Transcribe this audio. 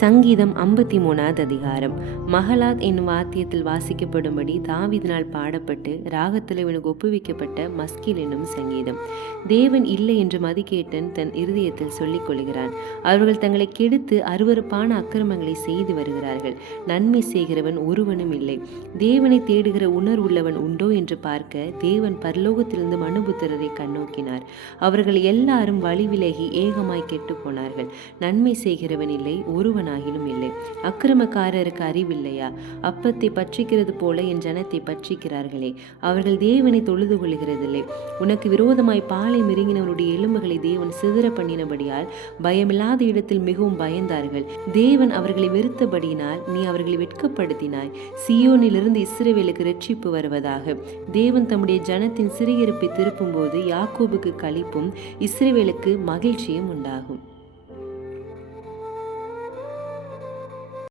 சங்கீதம் 53 அதிகாரம். மகலாத் என்னும் வாத்தியத்தில் வாசிக்கப்படும்படி தாவீதினால் பாடப்பட்டு ராகத்தில் இவனுக்கு ஒப்புவிக்கப்பட்ட மஸ்கில் என்னும் சங்கீதம். தேவன் இல்லை என்று மதிகேட்டன் தன் இருதயத்தில் சொல்லிக் கொள்கிறான். அவர்கள் தங்களை கெடுத்து அருவருப்பான அக்கிரமங்களை செய்து வருகிறார்கள். நன்மை செய்கிறவன் ஒருவனும் இல்லை. தேவனை தேடுகிற உணர்வுள்ளவன் உண்டோ என்று பார்க்க தேவன் பரலோகத்திலிருந்து மனுபுத்திரரை கண்ணோக்கினார். அவர்கள் எல்லாரும் வழி விலகி ஏகமாய் கெட்டு போனார்கள். நன்மை செய்கிறவன் இல்லை, ஒருவனாகிலும் இல்லை. அக்கிரமக்காரருக்கு அறிவில்லையா? அப்பத்தை பற்றிக்கிறது போல என் ஜனத்தை பற்றிக்கிறார்களே. அவர்கள் தேவனை தொழுது கொள்கிறதில்லை. உனக்கு விரோதமாய் பாலை மிருங்கினவனுடைய எலும்புகளை தேவன் சிதற பண்ணினபடியால் பயமில்லாத இடத்தில் மிகவும் பயந்தார்கள். தேவன் அவர்களை வெறுத்தபடியினால் நீ அவர்களை வெட்கப்படுத்தினாய். சீயோனிலிருந்து இஸ்ரவேலுக்கு இரட்சிப்பு வருவதாக. தேவன் தம்முடைய ஜனத்தின் சிறையிருப்பை திருப்பும் போது யாக்கோபுக்கு களிப்பும் இஸ்ரவேலுக்கு மகிழ்ச்சியும் உண்டாகும்.